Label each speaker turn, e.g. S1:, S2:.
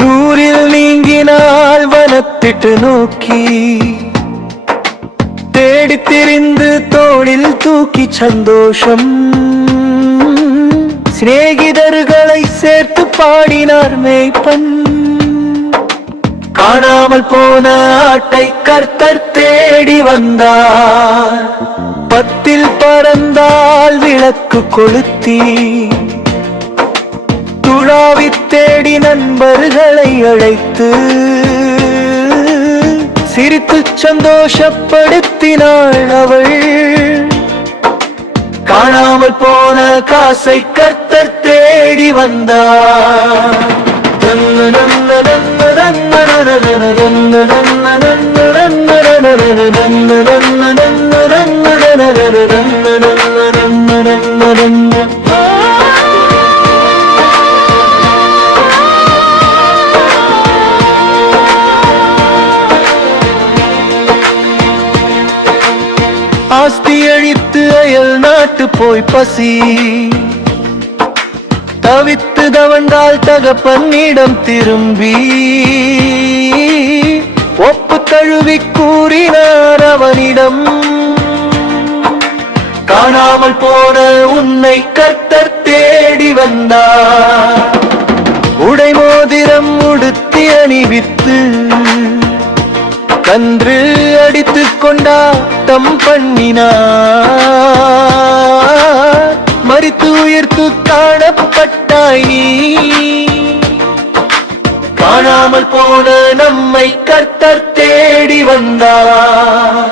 S1: நூறில் நீங்கினால் வனத்திட்டு நோக்கி எடுத்திருந்து தோளில் தூக்கி சந்தோஷம். சிநேகிதர்களை சேர்த்து பாடினார் மேய்ப்பன். காணாமல் போன ஆட்டை கர்த்தர் தேடி வந்தார். பத்தில் பறந்தால் விளக்கு கொளுத்தி. துழாவி தேடி நண்பர்களை அழைத்து சிரித்து சந்தோஷப்படுத்தினாள் அவள். காணாமல் போன காசை கர்த்தர் தேடி வந்தார். ஆஸ்தி அழித்து அயல் நாட்டு போய் பசி. தவித்து தவண்டால் தகப்பன்னிடம் திரும்பி. ஒப்பு தழுவி கூறினார் அவனிடம். காணாமல் போன உன்னை கர்த்தர் தேடி வந்தார். உடை மோதிரம் உடுத்தி அணிவித்து கன்று அடித்துக் ஆட்டம் பண்ணினார். மறித்து உயிர்த்து காணப்பட்டாய் நீ. காணாமல் போன நம்மை கர்த்தர் தேடி வந்தார்.